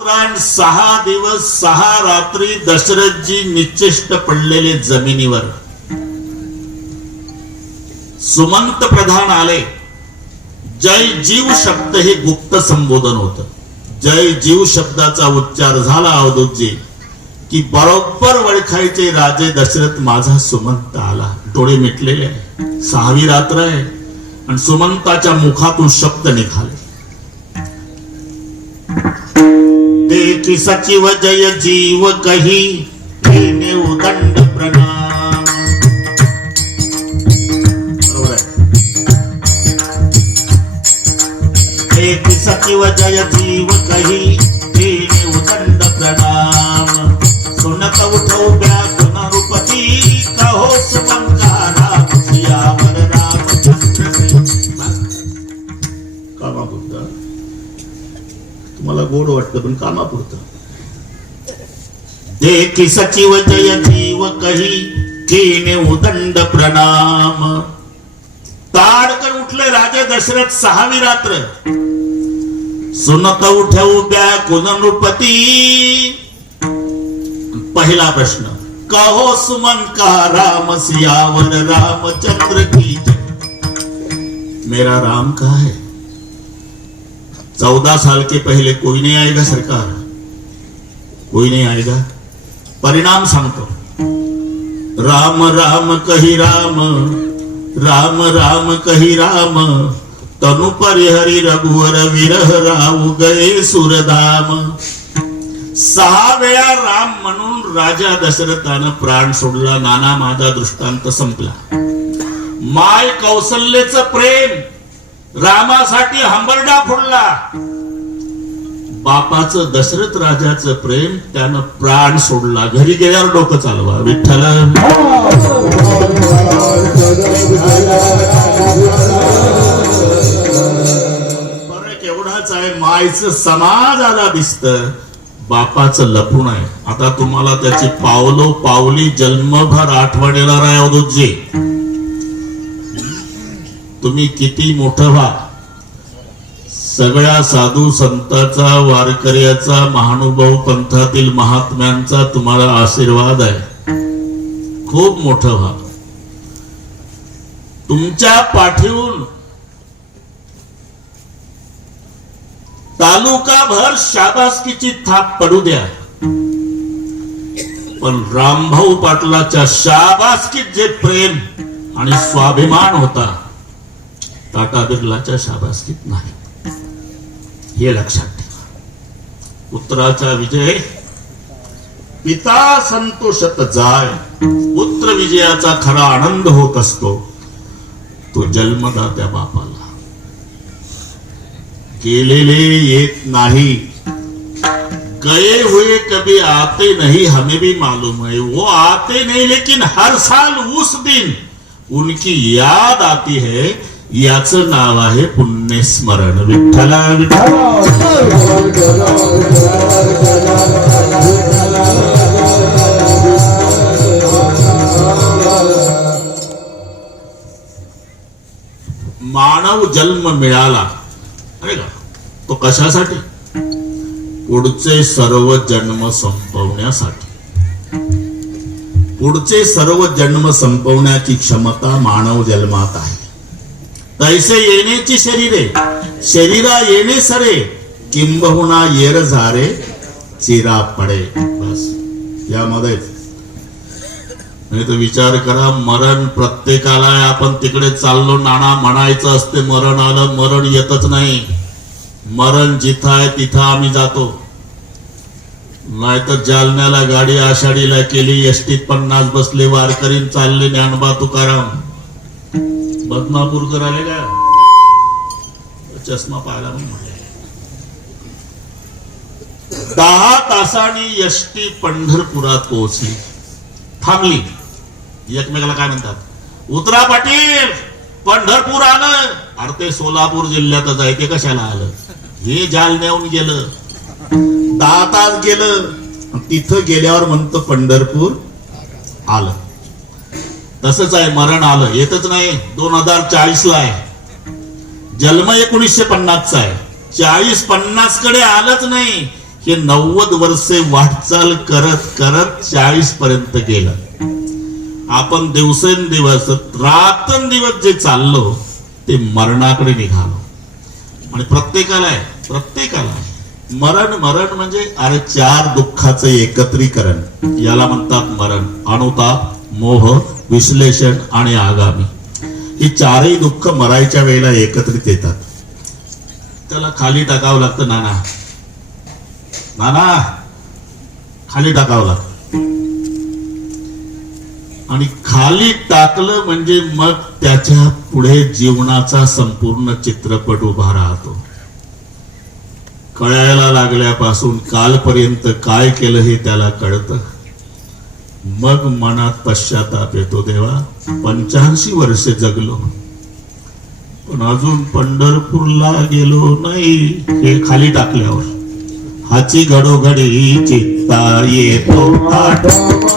6 दिवस 6 रात्री दशरथजी निश्चेष्ट पडलेले जमिनीवर. सुमंत प्रधान आले. जय जीव शब्द हे गुप्त संबोधन होतं. जय जीव शब्दाचा उच्चार झाला अवधूतजी की बरोबर वळखायचे राजे दशरथ माझा सुमंत आला. डोळे मिटलेले आहे. 6वी रात्र आहे आणि सुमंताच्या मुखातून शब्द निघाले. देखी सचिव जय जीव कही घेणे उदंड प्रणाम. बरोबर आहे. देखी सचिव जय जीव कही घेणे उदंड प्रणाम. सुनत उठो व्याकुन नृपती कहो सुमंकारा सियावर रामचंद्र. कामा बुद्ध तुम्हाला गोड वाटतं पण कामापुरतं. देखी सचिव जय जीव कही घेणे उदंड प्रणाम. ताडकन उठले राजे दशरथ 6वी रात्र. सुनत उठे उभ्या कुन नृपती. पहिला प्रश्न कहो सुमन का राम सियावर रामचंद्र की जय. मेरा राम कहाँ है? 14 साल के पहले कोई नहीं आएगा सरकार, कोई नहीं आएगा. परिणाम सांगतो. राम राम कही राम, राम राम कही राम. तनु परिहरी रघुवर विरह राहू गए सुरधाम. 6 वेळा राम म्हणून राजा दशरथानं प्राण सोडला. नाना माझा दृष्टांत संपला. माय कौशल्येचं प्रेम रामासाठी हंबरडा फोडला. बापाचं दशरथ राजाचं प्रेम त्यानं प्राण सोडला. घरी गेल्यावर डोकं चालवा विठ्ठला. फरक एवढाच आहे. मायचं समाजाला दिसतं, बापाचं लपून आहे. आता तुम्हाला त्याची पावलो पावली जन्मभर आठवण येणार आहे अवधूतजी. तुम्ही किती मोठं व्हा, सगळ्या साधू संतांचा वारकऱ्याचा महानुभाव पंथातील महात्म्यांचा तुम्हाला आशीर्वाद आहे. खूप मोठं व्हा. तुमच्या पाठीवून तालुकाभर शाबासकीची थाप पडू द्या, पण रामभाऊ पाटलाच्या शाबासकीत जे प्रेम आणि स्वाभिमान होता टाटा बिर्लाच्या शाबासकीत नाही. हे लक्षात ठेवा. पुत्राचा विजय पिता संतोषत जाय. पुत्र विजयाचा खरा आनंद होत असतो तो जन्मदात्या बापाला. गेलेले येत नाही, गए हुए कभी आते नहीं हमें भी मालूम है. वो आते नहीं लेकिन हर साल उस दिन उनकी याद आती है. याचं नाव आहे पुण्यस्मरण. विठ्ठला मानव जन्म मिळाला अरे का तो कशासाठी? पुढचे सर्व जन्म संपवण्यासाठी. पुढचे सर्व जन्म संपवण्याची क्षमता मानव जन्मात आहे. तैसे येण्याची शरीरे शरीरा येणे सरे किंबहुना येर झारे चिरा पडे. बस यामध्ये नाही तर विचार करा. मरण प्रत्येकाला आहे. आपण तिकडे चाललो नाना म्हणायचं असते मरण आलं. मरण येतच नाही. मरण जिथं आहे तिथं आम्ही जातो. नाहीतर जालन्याला गाडी आषाढीला केली, एसटीत 50 बसले वारकरी चालले ज्ञानबा तुकाराम. बदनापूरकर आले का चष्मा पाहायला म्हटले. 10 तासांनी एसटी पंढरपुरात पोहोचली. थांबली. एकमेकाला काय म्हणतात, उतरा पाटील पंढरपूर आलं. अरे ते सोलापूर जिल्ह्यातच आहे, ते कशाला आलं? हे जालन्याहून गेलं. 10 तास गेलं. तिथं गेल्यावर म्हणतं पंढरपूर आलं. तसंच आहे. मरण आलं येतच नाही. 2040 ला आहे. जन्म 1950 चा आहे. 40-50 कडे आलंच नाही. हे 90 वर्षे वाटचाल करत करत 40 पर्यंत गेलं. आपण दिवसेंदिवस रात्रंदिवस जे चाललो ते मरणाकडे निघालो. आणि प्रत्येकाला मरण म्हणजे अरे 4 दुःखाचं एकत्रीकरण, याला म्हणतात मरण. अनुताप, मोह, विश्लेषण आणि आगामी. ही 4ही दुःख मरायच्या वेळेला एकत्रित येतात. त्याला खाली टाकावं लागतं. नाना खाली टाकावं लागतं. आणि खाली टाकलं म्हणजे मग त्याच्या पुढे जीवनाचा संपूर्ण चित्रपट उभा राहतो. कळायला लागल्यापासून कालपर्यंत काय केलं हे त्याला कळतं. मग मनात पश्चाताप येतो, देवा 85 वर्षे जगलो पण अजून पंढरपूरला गेलो नाही. हे खाली टाकल्यावर हाची घडोघडी चित्ता येतो आठवा.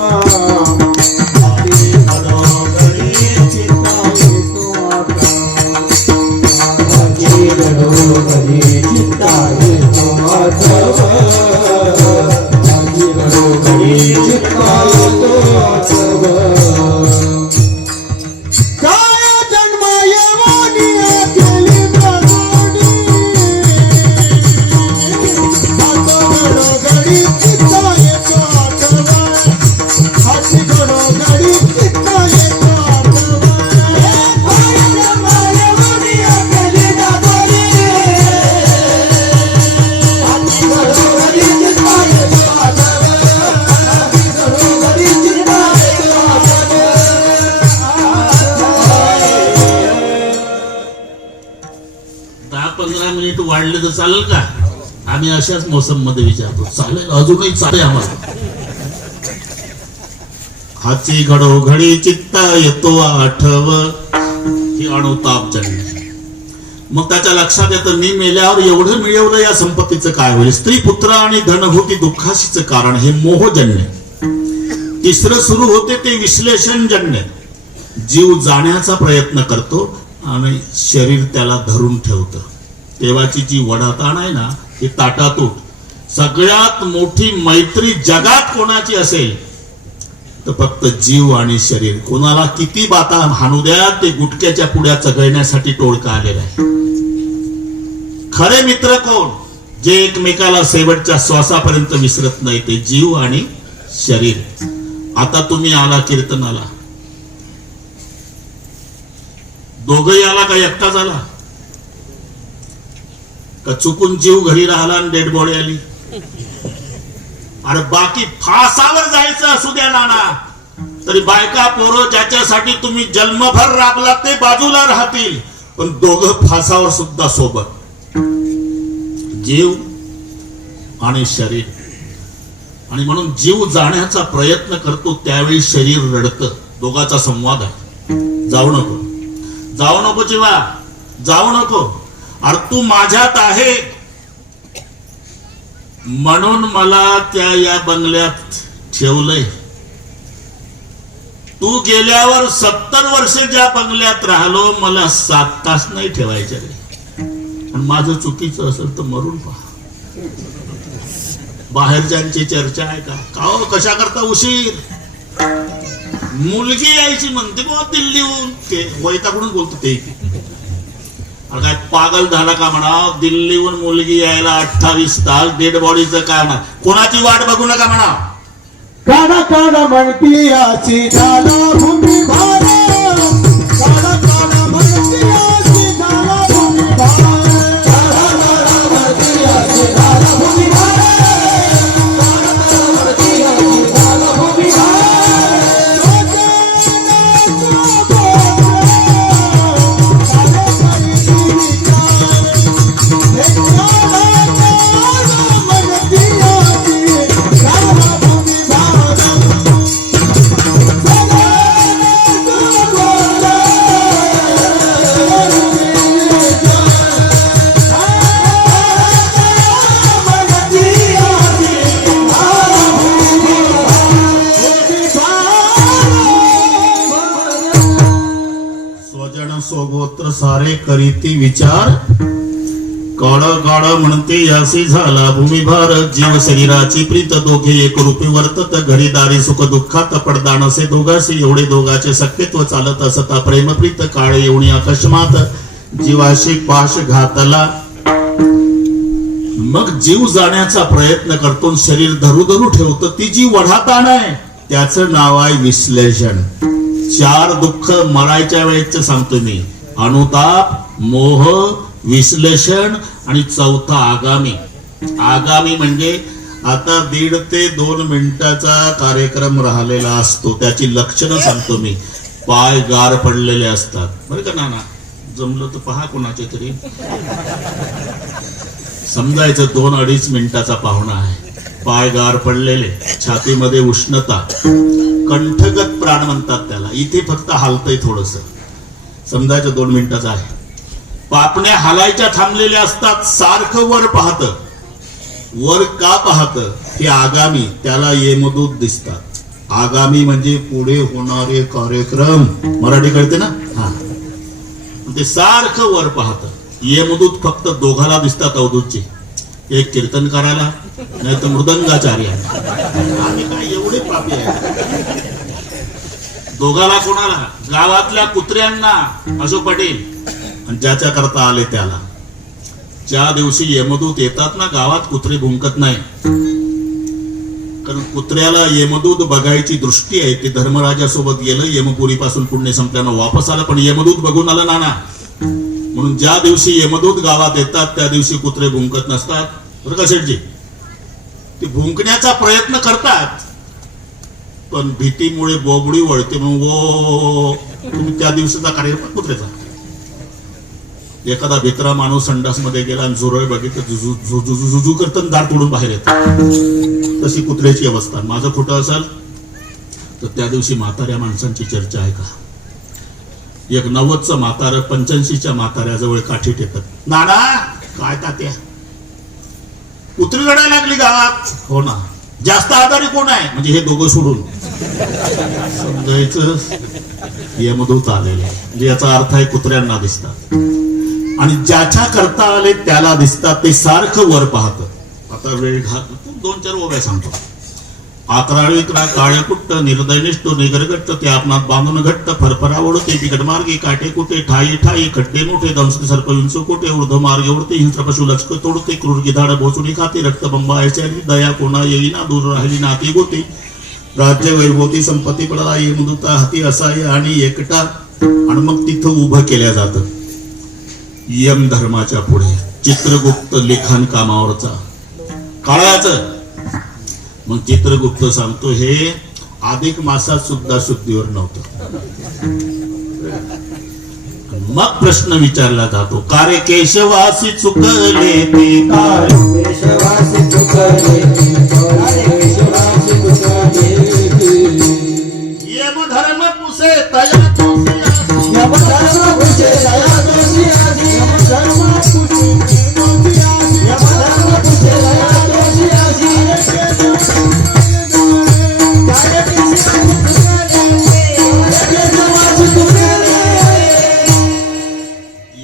वाढले तर चालेल का? आम्ही अशाच मोसम मध्ये विचारतो. चालेल, अजूनही चालेल आम्हाला. हाची घडोघडी चित्ता येतो आठव, ही अनुताप जन्य. मग त्याच्या लक्षात येतं मी मेल्यावर एवढं मिळवलं, या संपत्तीचं काय होईल? स्त्री, पुत्र आणि धनभूती दुःखाशीच कारण हे मोहजन्य. तिसरं सुरू होते ते विश्लेषणजन्य. जीव जाण्याचा प्रयत्न करतो आणि शरीर त्याला धरून ठेवतं. देवाची जी वडाताण आहे ना, ही ताटातूट. सगळ्यात मोठी मैत्री जगात कोणाची असेल तर फक्त जीव आणि शरीर. कोणाला किती बाता हाणू द्या, ते गुटक्याच्या पुड्या चघळण्यासाठी टोळका आलेला आहे. खरे मित्र कोण? जे एकमेकाला शेवटच्या श्वासापर्यंत विसरत नाही, ते जीव आणि शरीर. आता तुम्ही आला कीर्तनाला, दोघही आला का एकटाच आला? का चुकून जीव घरी राहिला आणि डेड बॉडी आली? अरे बाकी फासावर जायचं असू द्या नाना, तरी बायका पोरं ज्याच्यासाठी तुम्ही जन्मभर राबला ते बाजूला राहतील, पण दोघं फासावर सुद्धा सोबत. जीव आणि शरीर. आणि म्हणून जीव जाण्याचा प्रयत्न करतो त्यावेळी शरीर रडतं. दोघाचा संवाद आहे. जाऊ नको, जाऊ नको जीवा, जाऊ नको. अरे तू माझ्यात आहे म्हणून मला त्या या बंगल्यात ठेवलंय. तू गेल्यावर 70 वर्षे ज्या बंगल्यात राहिलो, मला 7 तास नाही ठेवायचे रे. आणि माझं चुकीचं असेल तर मरून पहा. बाहेरच्यांची चर्चा आहे का? हो, कशा करता उशीर? मुलगी यायची म्हणते बा दिल्लीहून. ते वैतागूनच बोलतो ते. काय पागल झाला का म्हणा? दिल्लीहून मुलगी यायला 28 तास. डेड बॉडीचं काय म्हणा? कोणाची वाट बघू नका म्हणा. काना काना म्हणती याची झाला भूमी भार. काना काना म्हणती याची झाला भूमी भार. काना काना म्हणती याची झाला भूमी भार. काना काना म्हणती याची झाला भूमी भार. स्वजन सोगोत्र सारे करीती विचार. काळा काळा म्हणते यासी झाला भूमिभार जीव शरीराची प्रीत दोघे एक रूपी वर्तत घरीदारी सुख दुःखात पडदा नसे दोघाशी एवढे दोघाचे सख्यत्व चालत असता प्रेमप्रीत काळे येऊनी अकस्मात जीवाशी पाश घातला. मग जीव जाण्याचा प्रयत्न करतो शरीर धरू धरू ठेवतं ती जी वढाताण आहे त्याचं नाव आहे विश्लेषण. 4 दुःख मरायच्या वेळेच सांगतो मी. अनुताप, मोह, विश्लेषण आणि चौथा आगामी. आगामी म्हणजे आता 1.5 ते 2 मिनिटाचा कार्यक्रम राहिलेला असतो त्याची लक्षणं सांगतो मी. पाय गार पडलेले असतात बरं का नाना, जमलं तर पहा कोणाचे तरी. समजायचं 2-2.5 मिनिटाचा पाहुणा आहे. पाय गार पडलेले, छातीमध्ये उष्णता, कंठगत प्राण म्हणतात त्याला. इथे फक्त हालतंय थोडस, समजायचं 2 मिनिटाचा आहे. पापण्या हालायच्या थांबलेल्या असतात. सारखं वर पाहत. वर का पाहत? हे आगामी, त्याला यमदूत दिसतात. आगामी म्हणजे पुढे होणारे कार्यक्रम. मराठी कळते ना? हा. ते सारखं वर पाहत. यमदूत फक्त दोघाला दिसतात अवधूतचे, एक कीर्तन करायला नाही तर मृदंगाचार्य. आम्ही काय एवढे पापी आहे? दोघाला कोणाला? गावातल्या कुत्र्यांना. अशोक पाटील आणि ज्याच्या करता आले त्याला. ज्या दिवशी यमदूत येतात ना गावात कुत्रे भुंकत नाही, कारण कुत्र्याला यमदूत बघायची दृष्टी आहे. ते धर्मराजासोबत गेलं, यमपुरी पासून पुण्य संपल्यानं वापस आलं, पण यमदूत बघून आला नाना. म्हणून ज्या दिवशी यमदूत गावात येतात त्या दिवशी कुत्रे भुंकत नसतात बरं का शेठजी. ते भुंकण्याचा प्रयत्न करतात पण भीतीमुळे बोबडी वळते म्हणून वो. तुम्ही त्या दिवसाचा कार्यक्रम कुत्र्याचा. एखादा भित्रा माणूस संडास मध्ये गेला आणि झुरळ बघितलं झुझू करतं दार तोडून बाहेर येतं, तशी कुत्र्याची अवस्था. माझं खोटं असेल तर त्या दिवशी म्हाताऱ्या माणसांची चर्चा आहे का? एक 90चं म्हातारं 85च्या म्हाताऱ्याजवळ काठी टेकत, नाना काय तात्या कुत्री रडायला लागली गावात. हो ना. जास्त आजारी कोण आहे? म्हणजे हे दोघं सोडून. समजायचं यमदूत आलेले. म्हणजे याचा अर्थ आहे कुत्र्यांना दिसतात आणि ज्याच्या करता आले त्याला दिसतात. ते सारखं वर पाहत. आता वेळ घात 2-4 ओव्या सांगतो. 11 काळे कुट्ट निर्दयनिष्ठ निगरगट्ट ते आपणात बांधून घट्ट फरफरा ओढते बिकट मार्गी काटे कुटे ठाई ठाई खट्टे मोठे दंश सर्प विंचू कोटे ऊर्ध मार्गे ओढते हिंस्र पशु लचक तोडते क्रूर गिधाड भोचुनी खाते रक्त बंबायच्या दया कोणा येईना दूर राहिली नाती गोती राज्य वैभवती संपत्ती पडला यमदूता हाती असाय आणि एकटा. आणि मग तिथं उभं केल्या जातं यम धर्माच्या पुढे. चित्रगुप्त लिखाण कामावरचा काळाचं. मग चित्रगुप्त सांगतो हे अधिक मासात सुद्धा शुद्धीवर नव्हतं. मग प्रश्न विचारला जातो, कार्य केशवासी चुकले ते काय? केशवासी चुकले यमधर्म पुसे तया दोषी आसी. यमधर्म पुसे तया दोषी आसी. यमधर्म पुसे दोषी आसी. यमधर्म पुसे तया दोषी आसी.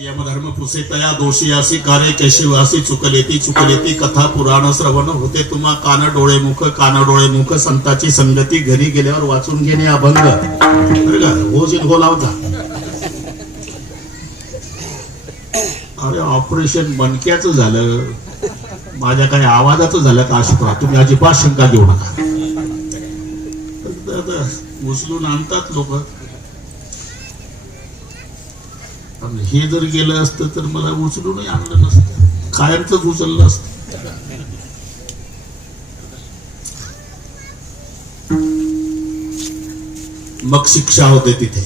यमधर्म पुसे तया दोषी आसी कार्य केशवासी चुकलेती चुकलेती कथा पुराण श्रवण होते तुम्हा कान डोळे मुख संताची संगती घरी गेल्यावर वाचून घेणे अभंग. बरं का? हो लावता. अरे ऑपरेशन मणक्याचं झालं, माझ्या काही आवाजाचं झालं का अशुक्रा? तुम्ही अजिबात शंका घेऊ नका. उचलून आणतात लोक. हे जर गेलं असतं तर मला उचलूनही आणलं नसतं, कायमच उचललं असतं. मग शिक्षा होते तिथे.